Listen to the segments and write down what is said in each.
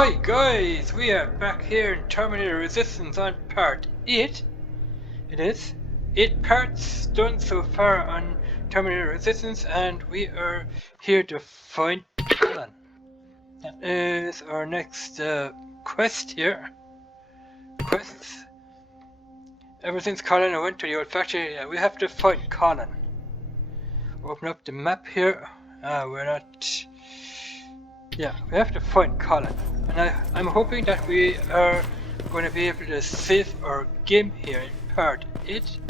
Hi guys, we are back here in Terminator Resistance on part 8. It is 8 parts done so far on Terminator Resistance, and we are here to find Colin. That is our next quest here. Quests. Ever since Colin went to the old factory, we have to find Colin. Open up the map here. We're not... Yeah, we have to find Colin. And I'm hoping that we are going to be able to save our game here in part 8,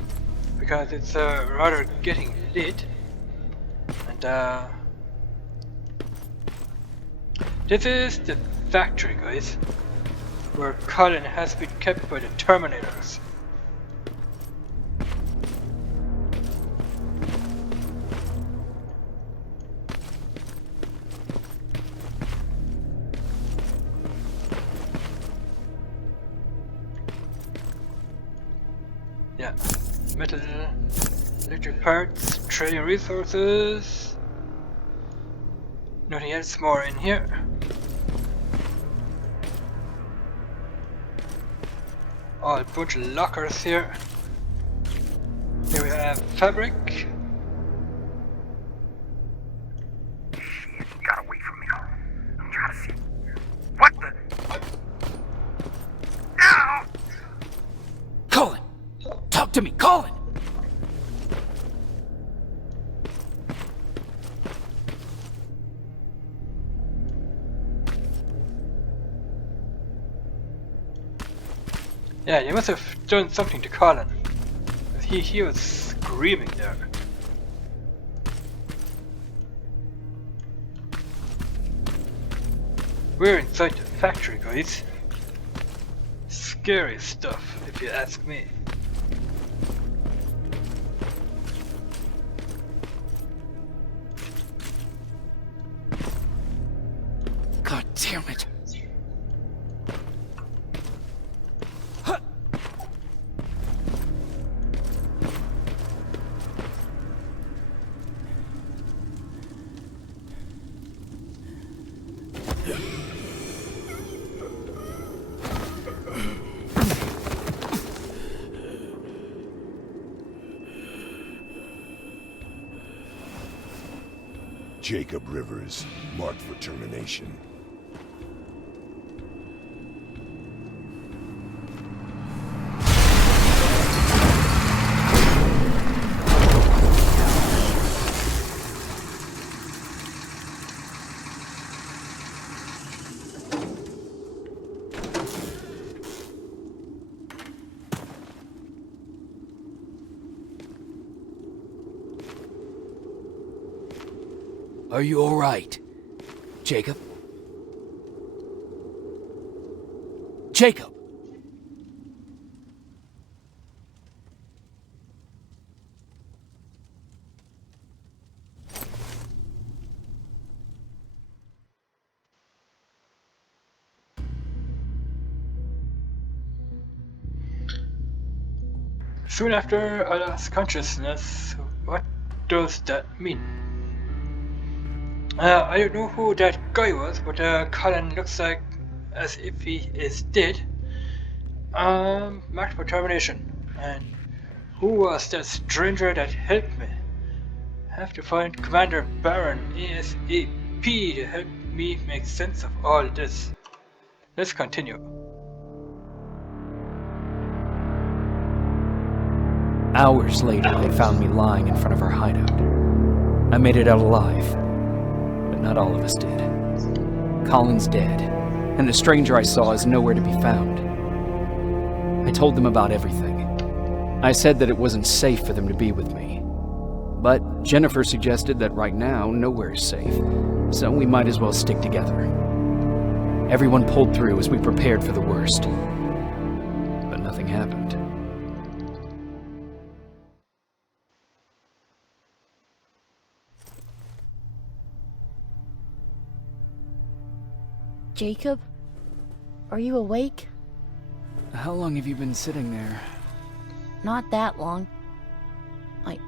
because it's rather getting late. And this is the factory, guys, where Colin has been kept by the Terminators. Yeah, metal, electric parts, trading resources. Nothing else more in here. Oh, a bunch of lockers here. Here we have fabric. Shit, you got away from me. I'm trying to see. What the? Ow! Colin! Talk to me, Colin! Yeah, you must have done something to Colin. He was screaming there. We're inside the factory, guys. Scary stuff, if you ask me. God damn it. Jacob Rivers, marked for termination. Are you alright? Jacob? Jacob! Soon after I lost consciousness, what does that mean? I don't know who that guy was, but Colin looks like as if he is dead. Marked for termination. And who was that stranger that helped me? Have to find Commander Baron ASAP to help me make sense of all this. Let's continue. Hours later, they found me lying in front of our hideout. I made it out alive, but not all of us did. Colin's dead, and the stranger I saw is nowhere to be found. I told them about everything. I said that it wasn't safe for them to be with me. But Jennifer suggested that right now, nowhere is safe, so we might as well stick together. Everyone pulled through as we prepared for the worst. But nothing happened. Jacob? Are you awake? How long have you been sitting there? Not that long.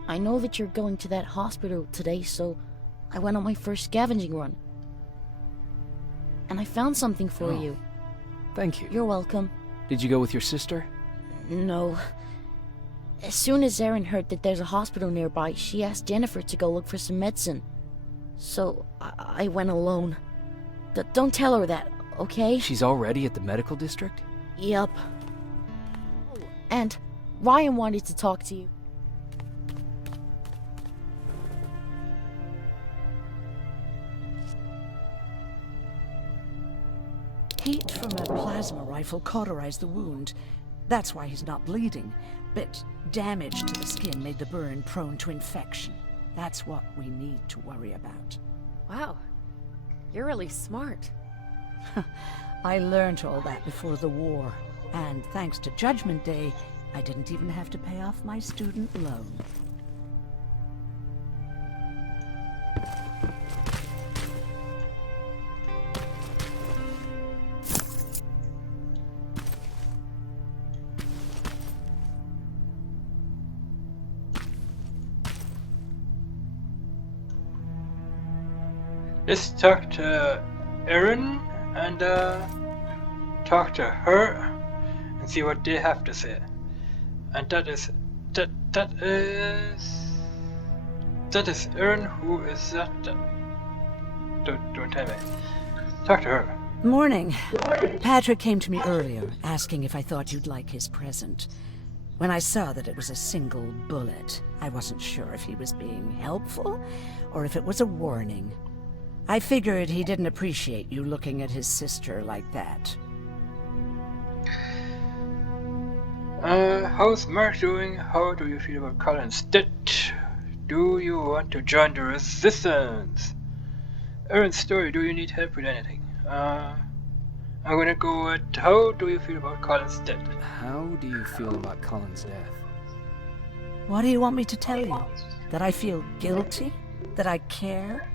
I know that you're going to that hospital today, so I went on my first scavenging run. and I found something for Oh. you. Thank you. You're welcome. Did you go with your sister? No. As soon as Erin heard that there's a hospital nearby, she asked Jennifer to go look for some medicine. So, I went alone. Don't tell her that, okay? She's already at the medical district? Yep. And Ryan wanted to talk to you. Heat from a plasma rifle cauterized the wound. That's why he's not bleeding. But damage to the skin made the burn prone to infection. That's what we need to worry about. Wow. You're really smart. I learned all that before the war. And thanks to Judgment Day, I didn't even have to pay off my student loan. Let's talk to Erin and talk to her and see what they have to say. And that is Erin. Who is that? Don't tell me. Talk to her. Morning. Patrick came to me earlier, asking if I thought you'd like his present. When I saw that it was a single bullet, I wasn't sure if he was being helpful or if it was a warning. I figured he didn't appreciate you looking at his sister like that. How's Mark doing? How do you feel about Colin's death? Do you want to join the resistance? Erin's story, do you need help with anything? I'm gonna go with how do you feel about Colin's death? How do you feel about Colin's death? What do you want me to tell you? That I feel guilty? That I care?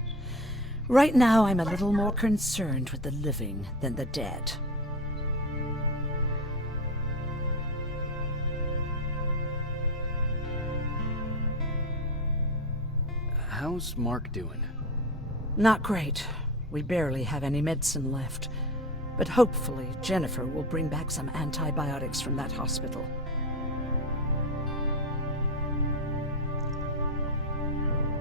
Right now, I'm a little more concerned with the living than the dead. How's Mark doing? Not great. We barely have any medicine left. But hopefully, Jennifer will bring back some antibiotics from that hospital.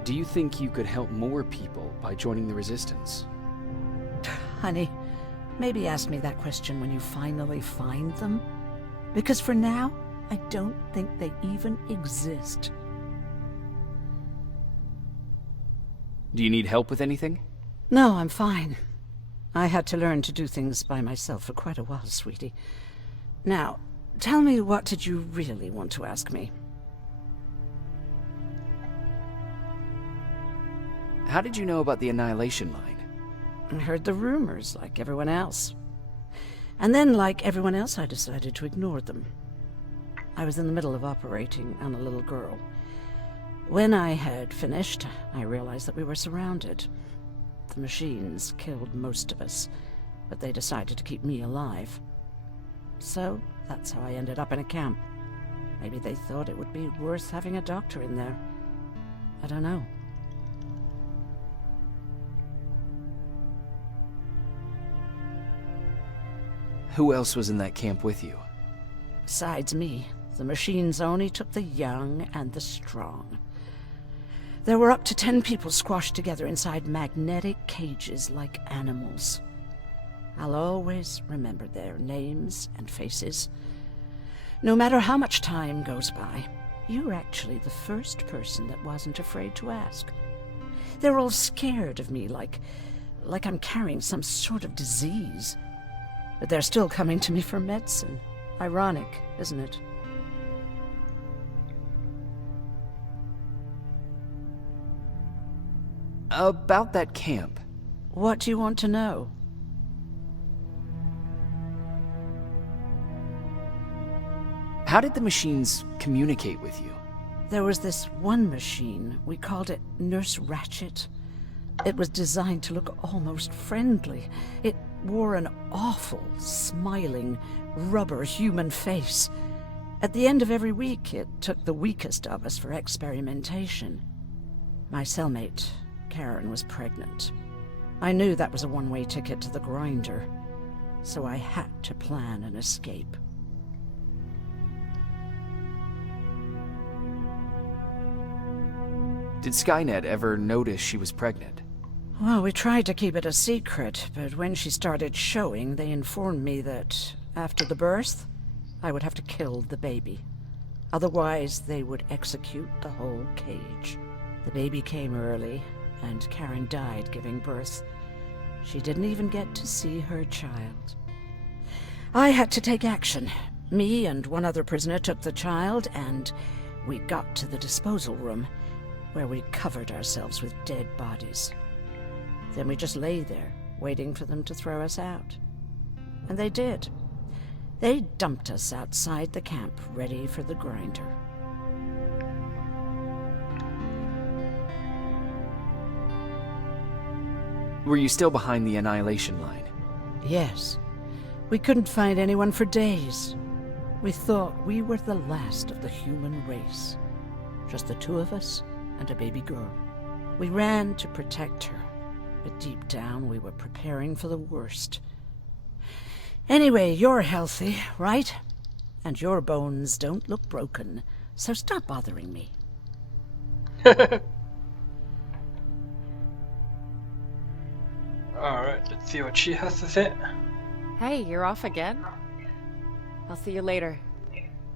Do you think you could help more people by joining the resistance? Honey, maybe ask me that question when you finally find them. Because for now, I don't think they even exist. Do you need help with anything? No, I'm fine. I had to learn to do things by myself for quite a while, sweetie. Now, tell me, what did you really want to ask me? How did you know about the Annihilation Mine? I heard the rumors, like everyone else. And then, like everyone else, I decided to ignore them. I was in the middle of operating on a little girl. When I had finished, I realized that we were surrounded. The machines killed most of us, but they decided to keep me alive. So, that's how I ended up in a camp. Maybe they thought it would be worth having a doctor in there. I don't know. Who else was in that camp with you? Besides me, the machines only took the young and the strong. There were up to 10 people squashed together inside magnetic cages like animals. I'll always remember their names and faces. No matter how much time goes by, you're actually the first person that wasn't afraid to ask. They're all scared of me, like I'm carrying some sort of disease. But they're still coming to me for medicine. Ironic, isn't it? About that camp. What do you want to know? How did the machines communicate with you? There was this one machine. We called it Nurse Ratchet. It was designed to look almost friendly. It wore an awful, smiling, rubber human face. At the end of every week, it took the weakest of us for experimentation. My cellmate, Karen, was pregnant. I knew that was a one-way ticket to the grinder, so I had to plan an escape. Did Skynet ever notice she was pregnant? Well, we tried to keep it a secret, but when she started showing, they informed me that after the birth, I would have to kill the baby. Otherwise, they would execute the whole cage. The baby came early, and Karen died giving birth. She didn't even get to see her child. I had to take action. Me and one other prisoner took the child, and we got to the disposal room, where we covered ourselves with dead bodies. Then we just lay there, waiting for them to throw us out. And they did. They dumped us outside the camp, ready for the grinder. Were you still behind the annihilation line? Yes. We couldn't find anyone for days. We thought we were the last of the human race. Just the two of us and a baby girl. We ran to protect her, but deep down we were preparing for the worst. Anyway, you're healthy, right? And your bones don't look broken, so stop bothering me. Alright, let's see what she has to say. Hey, you're off again? I'll see you later.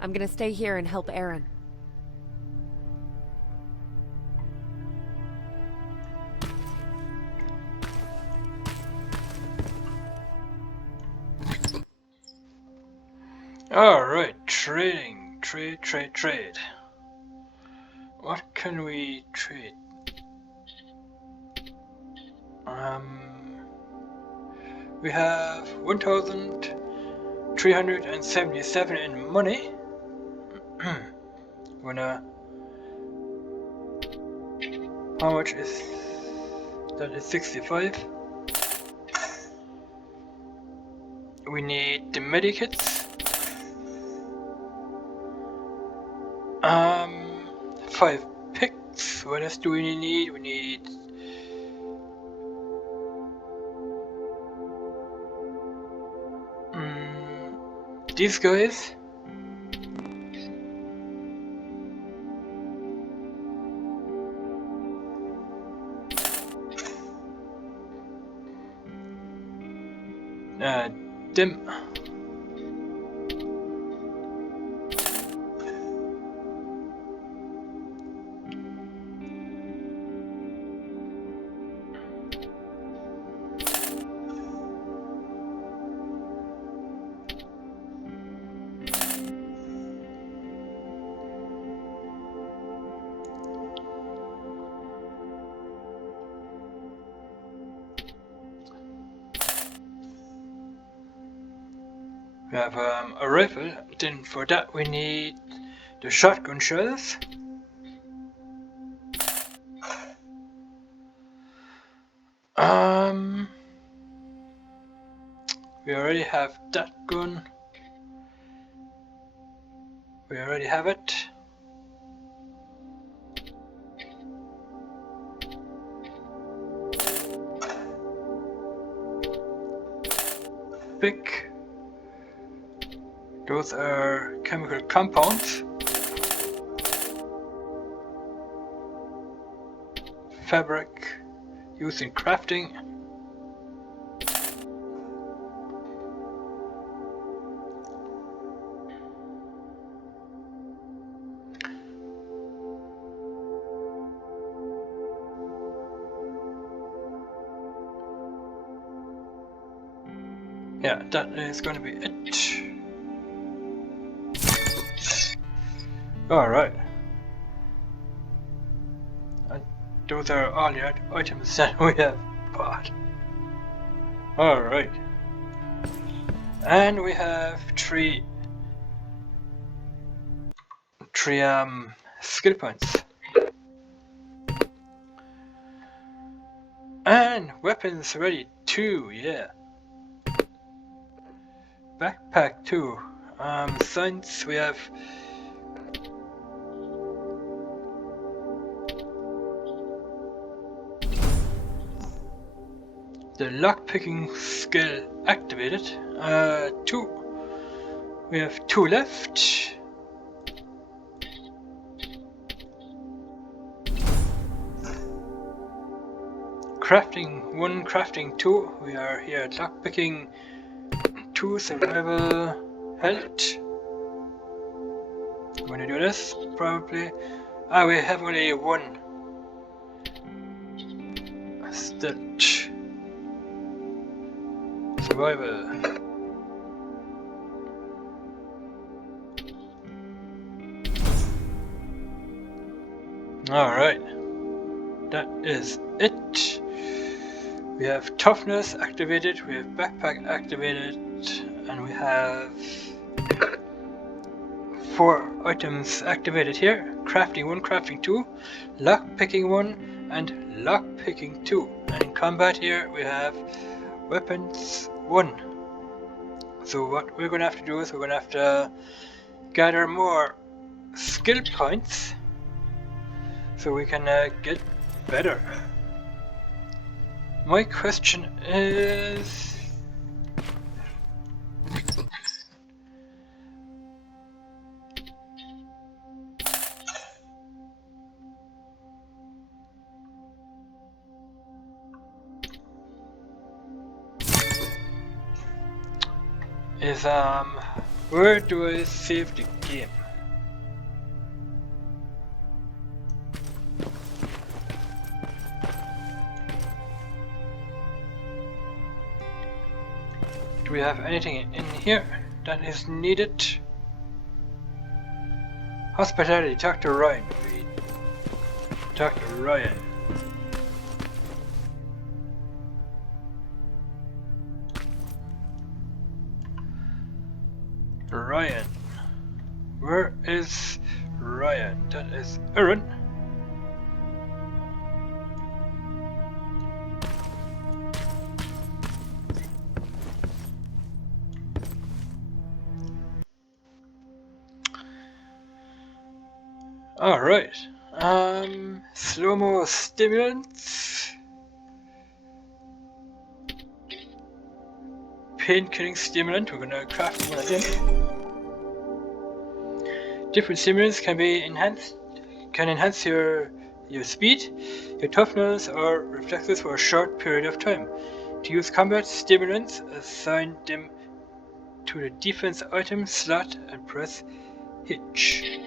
I'm gonna stay here and help Aaron. Alright, trading. Trade. What can we trade? We have 1,377 in money. How much is that? Is 65. We need the medikits. 5 picks. What else do we need? We need these guys. Them. We have a rifle. Then for that we need the shotgun shells. We already have that gun. We already have it. Pick. Those are chemical compounds. Fabric used in crafting. Yeah, that is going to be it. Alright. And those are all the items that we have bought. Alright. And we have three skill points. And weapons ready too, yeah. Backpack too. Science we have the lockpicking skill activated. 2. We have 2 left. Crafting 1, crafting 2. We are here at lockpicking 2, survival, health. I'm gonna do this, probably. We have only 1. Stitch. Survival. Alright. That is it. We have toughness activated, we have backpack activated, and we have 4 items activated here. Crafting 1, crafting 2, lockpicking 1, and lockpicking 2. And in combat here we have weapons 1. So what we're going to have to do is we're going to have to gather more skill points so we can get better. My question is... where do I save the game? Do we have anything in here that is needed? Hospitality, talk to Ryan. Talk to Ryan. Ryan. Where is Ryan? That is Aaron. Alright. Slow-mo stimulants. Pain-killing stimulant. We're gonna craft one of them. Different stimulants can be enhanced. Can enhance your speed, your toughness, or reflexes for a short period of time. To use combat stimulants, assign them to the defense item slot and press H.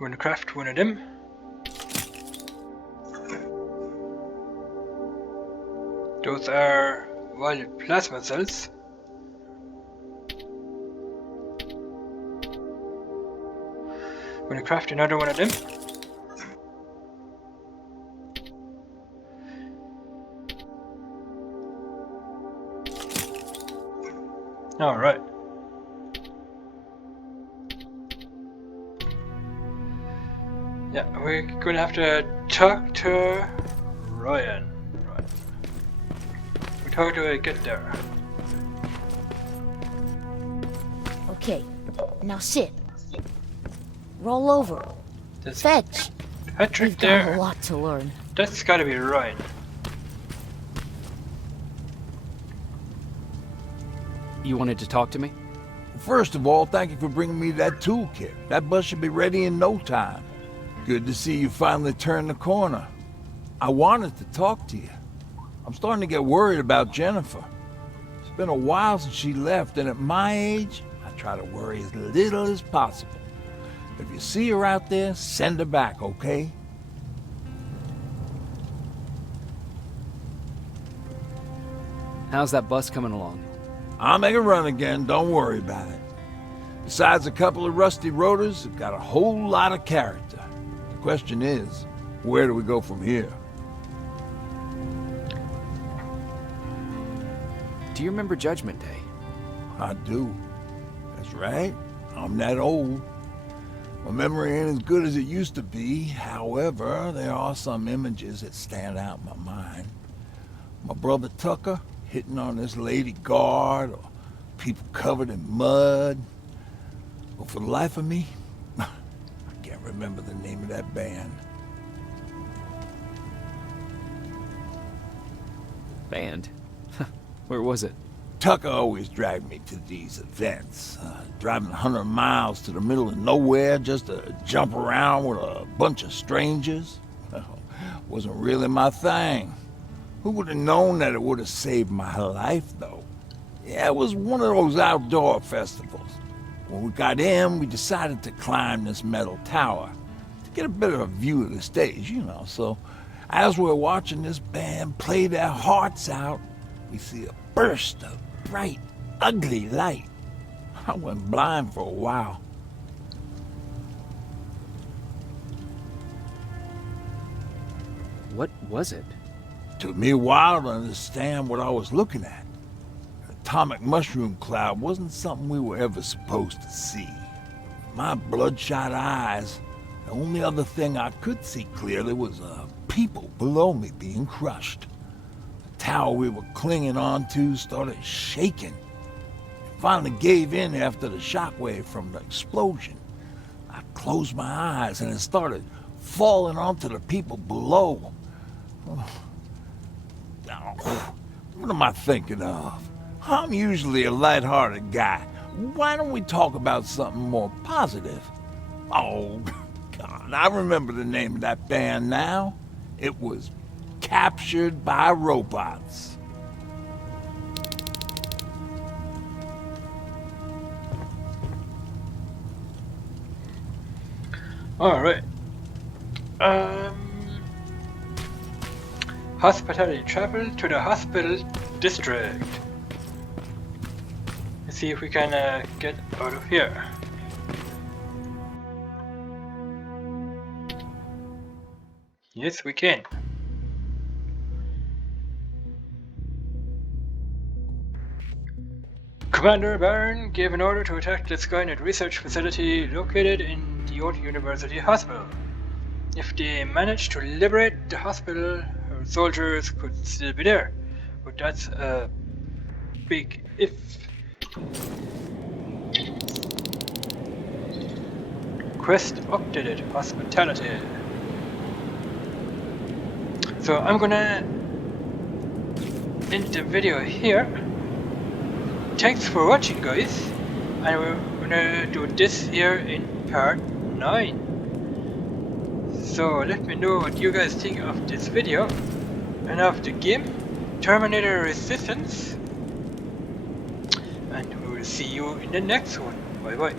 We're going to craft one of them. Those are violet plasma cells. We're going to craft another one of them. Alright. Yeah, we're gonna have to talk to Ryan. How do I get there? Okay, now sit. Roll over. There's Fetch. Patrick We've got there. a lot to learn. That's gotta be Ryan. You wanted to talk to me? First of all, thank you for bringing me that toolkit. That bus should be ready in no time. Good to see you finally turned the corner. I wanted to talk to you. I'm starting to get worried about Jennifer. It's been a while since she left, and at my age, I try to worry as little as possible. If you see her out there, send her back, okay? How's that bus coming along? I'll make a run again, don't worry about it. Besides a couple of rusty rotors, it's got a whole lot of character. The question is, where do we go from here? Do you remember Judgment Day? I do. That's right. I'm that old. My memory ain't as good as it used to be. However, there are some images that stand out in my mind. My brother Tucker hitting on this lady guard, or people covered in mud. But for the life of me, I can't remember the name of that band. Band? Where was it? Tucker always dragged me to these events, driving 100 miles to the middle of nowhere just to jump around with a bunch of strangers. Wasn't really my thing. Who would have known that it would have saved my life, though? Yeah, it was one of those outdoor festivals. When we got in, we decided to climb this metal tower to get a better view of the stage, you know. So as we're watching this band play their hearts out, we see a burst of bright, ugly light. I went blind for a while. What was it? Took me a while to understand what I was looking at. An atomic mushroom cloud wasn't something we were ever supposed to see. My bloodshot eyes, the only other thing I could see clearly was people below me being crushed. The tower we were clinging onto started shaking. It finally gave in after the shockwave from the explosion. I closed my eyes and it started falling onto the people below. What am I thinking of? I'm usually a lighthearted guy. Why don't we talk about something more positive? Oh, God, I remember the name of that band now. It was Captured by Robots. Alright. Hospitality travel to the hospital district. Let's see if we can get out of here. Yes, we can. Commander Barron gave an order to attack the Skynet research facility located in the old University Hospital. If they managed to liberate the hospital, our soldiers could still be there. But that's a big if. Quest updated. Hospitality. So I'm gonna end the video here. Thanks for watching, guys, and we're gonna do this here in part 9. So let me know what you guys think of this video and of the game Terminator Resistance, and we will see you in the next one. Bye bye.